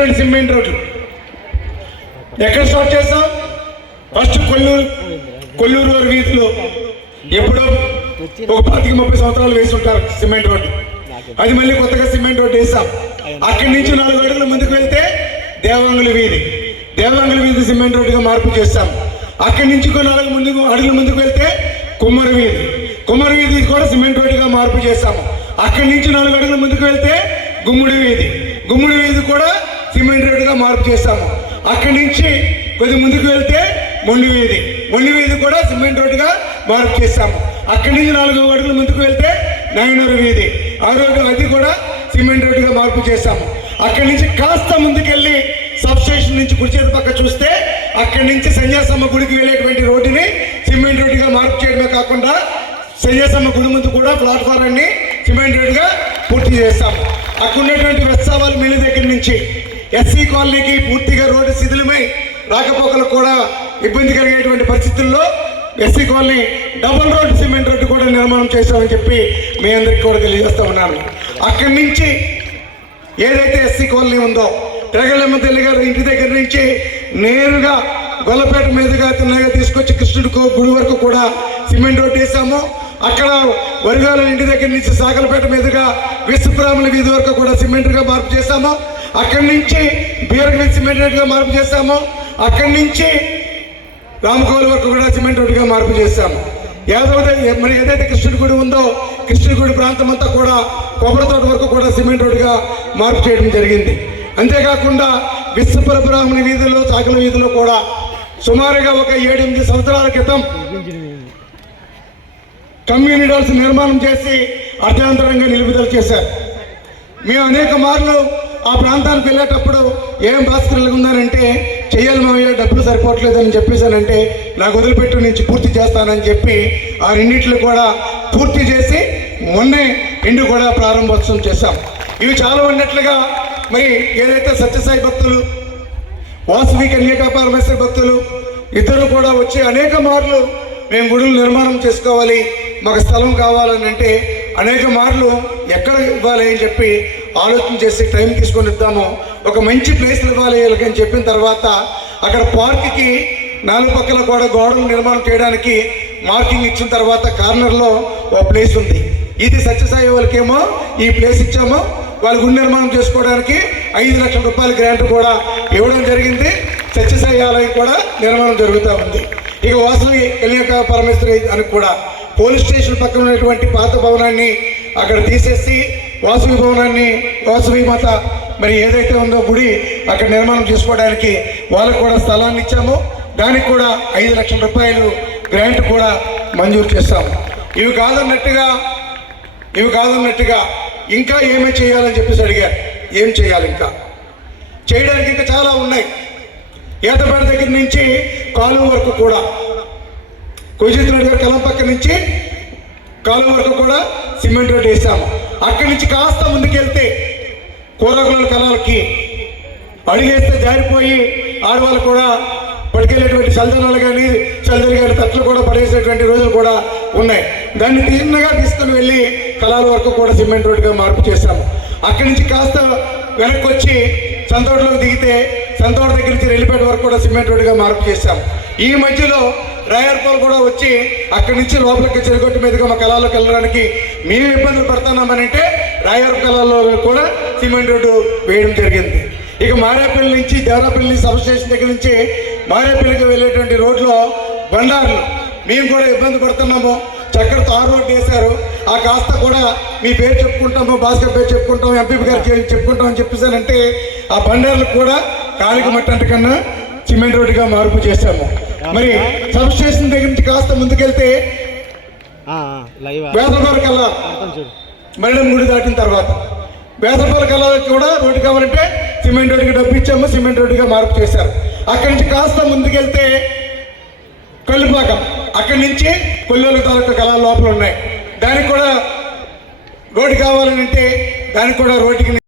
Cement రోడ్లు ఎక్కడ start చేస్తాం? ఫస్ట్ కొల్లూరు వారి వీధిలో ఎప్పుడో ఒక 25-30 సంవత్సరాలు వేసి ఉంటారు సిమెంట్ రోడ్డు. అది మళ్ళీ కొత్తగా సిమెంట్ రోడ్డు వేసాం. అక్కడి నుంచి 4 అడుగుల ముందుకు వెళ్తే దేవాంగుల వీధి సిమెంట్ రోడ్డుగా మార్పు చేస్తాం. అక్కడి నుంచి 4 అడుగుల ముందుకు వెళ్తే కుమ్మరి వీధి కూడా సిమెంట్ రోడ్డుగా మార్పు చేస్తాము. అక్కడి నుంచి 4 అడుగుల ముందుకు వెళ్తే గుమ్మడి వీధి కూడా సిమెంట్ రోడ్డుగా మార్పు చేస్తాము. అక్కడి నుంచి కొద్ది ముందుకు వెళ్తే మొండి వీధి కూడా సిమెంట్ రోడ్డుగా మార్పు చేస్తాము. అక్కడి నుంచి 4 అడుగుల ముందుకు వెళ్తే నాయనూరు వీధి అది కూడా సిమెంట్ రోడ్డుగా మార్పు చేస్తాము. అక్కడి నుంచి కాస్త ముందుకెళ్ళి సబ్ స్టేషన్ నుంచి కుర్చేతి పక్క చూస్తే అక్కడి నుంచి సన్యాసమ్మ గుడికి వెళ్ళేటువంటి రోడ్డుని సిమెంట్ రోడ్డుగా మార్పు చేయడమే కాకుండా సన్యాసమ్మ గుడి ముందు కూడా ప్లాట్ఫారాన్ని సిమెంట్ రోడ్డుగా పూర్తి చేస్తాము. అక్కడ ఉన్నటువంటి వెస్సావాల్ మిల్లు దగ్గర నుంచి ఎస్సీ కాలనీకి పూర్తిగా రోడ్డు శిథిలమై రాకపోకలకు కూడా ఇబ్బంది కలిగేటువంటి పరిస్థితుల్లో SC colony double road cement road కూడా నిర్మాణం చేస్తామని చెప్పి మీ అందరికీ కూడా తెలియజేస్తా ఉన్నాను. అక్కడి నుంచి ఏదైతే ఎస్సీ కాలనీ ఉందో తిరగలమ్మ తల్లి గారి ఇంటి దగ్గర నుంచి నేరుగా గొల్లపేట మీదుగా తిన్నగా తీసుకొచ్చి కృష్ణుడి గుడి వరకు కూడా సిమెంట్ రోడ్డు వేసాము. అక్కడ వరిగాల ఇంటి దగ్గర నుంచి సాగలపేట మీదుగా విశ్వబ్రాహ్మణ వీధి వరకు కూడా సిమెంట్గా మార్పు చేస్తాము. అక్కడి నుంచి బీరగవి సిమెంట్ రోడ్డుగా మార్పు చేస్తాము. అక్కడి నుంచి రామకోలు వరకు కూడా సిమెంట్ రోడ్డుగా మార్పు చేస్తాము. మరి ఏదైతే కృష్ణుడి గుడి ఉందో కృష్ణుడి గుడి ప్రాంతం అంతా కూడా కొబ్బరి తోట వరకు కూడా సిమెంట్ రోడ్డుగా మార్పు చేయడం జరిగింది. అంతేకాకుండా విశ్వబ్రాహ్మణ వీధిలో సాగల వీధిలో కూడా సుమారుగా ఒక 7-8 సంవత్సరాల క్రితం కమ్యూనిటీ హాల్స్ నిర్మాణం చేసి అర్థాంతరంగా నిలుపుదల చేశారు. మేము అనేక మార్లు ఆ ప్రాంతానికి వెళ్ళేటప్పుడు ఏం భాస్కర్ ఉందనంటే చెయ్యాలి మావయ్య డబ్బులు సరిపోవట్లేదని చెప్పేసానంటే నాకు వదిలిపెట్టు నుంచి పూర్తి చేస్తానని చెప్పి ఆ రెండింటిని కూడా పూర్తి చేసి మొన్నే ఇండు కూడా ప్రారంభోత్సవం చేశాం. ఇవి చాలా ఉన్నట్లుగా మరి ఏదైతే సత్యసాయి భక్తులు వాసవి కన్యకా పరమేశ్వర భక్తులు ఇద్దరు కూడా వచ్చి అనేక మార్లు మేము గుడులు నిర్మాణం చేసుకోవాలి, మాకు స్థలం కావాలని అంటే అనేక మార్లు ఎక్కడ ఇవ్వాలి అని చెప్పి ఆలోచన చేసి టైం తీసుకొని ఇద్దాము, ఒక మంచి ప్లేస్లు ఇవ్వాలి అని చెప్పిన తర్వాత అక్కడ పార్క్కి 4 పక్కల కూడా గోడలు నిర్మాణం చేయడానికి మార్కింగ్ ఇచ్చిన తర్వాత కార్నర్లో ఒక ప్లేస్ ఉంది. ఇది సత్యసాయి వాళ్ళకేమో ఈ ప్లేస్ ఇచ్చాము, వాళ్ళ గుడి నిర్మాణం చేసుకోవడానికి 5 లక్షల రూపాయల గ్రాంట్ కూడా ఇవ్వడం జరిగింది. సత్యసాయి ఆలయం కూడా నిర్మాణం జరుగుతూ ఉంది. ఇక వాసవి కన్యకా పరమేశ్వరి అని కూడా పోలీస్ స్టేషన్ పక్కన ఉన్నటువంటి పాత భవనాన్ని అక్కడ తీసేసి వాసవి మాత మరి ఏదైతే ఉందో గుడి అక్కడ నిర్మాణం చేసుకోవడానికి వాళ్ళకు కూడా స్థలాన్ని ఇచ్చాము. దానికి కూడా 5 లక్షల రూపాయలు గ్రాంట్ కూడా మంజూరు చేస్తాము. ఇవి కాదన్నట్టుగా ఇంకా ఏమీ చేయాలని చెప్పేసి అడిగారు. ఏం చేయాలి? ఇంకా చేయడానికి ఇంకా చాలా ఉన్నాయి. ఏతపేట దగ్గర నుంచి కాలువ వరకు కూడా కుజిత్ గారి కలం పక్క నుంచి కాలువ వరకు కూడా సిమెంట్ రోడ్ వేసాము. అక్కడి నుంచి కాస్త ముందుకెళ్తే కూరగాయల కళలకి అడిగేస్తే జారిపోయి ఆడవాళ్ళు కూడా పట్టుకెళ్ళేటువంటి చల్దనాలు కానీ తట్లు కూడా పడేసేటువంటి రోజులు కూడా ఉన్నాయి. దాన్ని తిన్నగా తీసుకుని వెళ్ళి కళాల వరకు కూడా సిమెంట్ రోడ్డుగా మార్పు చేశాము. అక్కడి నుంచి కాస్త వెనక్కి వచ్చి సంతోటలోకి దిగితే సంతోట దగ్గర నుంచి రెల్లిపేట వరకు కూడా సిమెంట్ రోడ్డుగా మార్పు చేశాము. ఈ మధ్యలో రాయర్పాలు కూడా వచ్చి అక్కడి నుంచి లోపలికి చెరుగొట్టు మీదుగా మా కళాల్లోకి వెళ్ళడానికి మేము ఇబ్బందులు పడుతున్నామని అంటే రాయర్ కళాల్లో కూడా సిమెంట్ రోడ్డు వేయడం జరిగింది. ఇక మారేపల్లి నుంచి దేవరాపల్లి సబ్ స్టేషన్ దగ్గర నుంచి మారేపల్లికి వెళ్ళేటువంటి రోడ్లో బండారులు మేము కూడా ఇబ్బంది పడుతున్నాము. చక్కర తారు రోడ్డు వేశారు. ఆ కాస్త కూడా మీ పేరు చెప్పుకుంటాము, భాస్కర్ పేరు చెప్పుకుంటాం, ఎంపీ గారు చెప్పుకుంటాం అని చెప్పేసానంటే ఆ బండారులకు కూడా కాలిక మట్టంట కన్నా సిమెంట్ రోడ్డుగా మార్పు చేశాము. మరి సబ్ స్టేషన్ దగ్గర నుంచి కాస్త ముందుకెళ్తే వేసపాల కల్లా మరణం గుడి దాటిన తర్వాత వేసపాల కల్లాకి కూడా రోడ్డు కావాలంటే సిమెంట్ రోడ్డుకి డబ్బు ఇచ్చాము, సిమెంట్ రోడ్డుగా మార్పు చేశారు. అక్కడి నుంచి కాస్త ముందుకెళ్తే కొల్లిపాకం, అక్కడి నుంచి కొల్లూరు తాలూకా కళాల లోపల ఉన్నాయి. దానికి కూడా రోడ్డు కావాలని అంటే దానికి కూడా రోడ్డుకి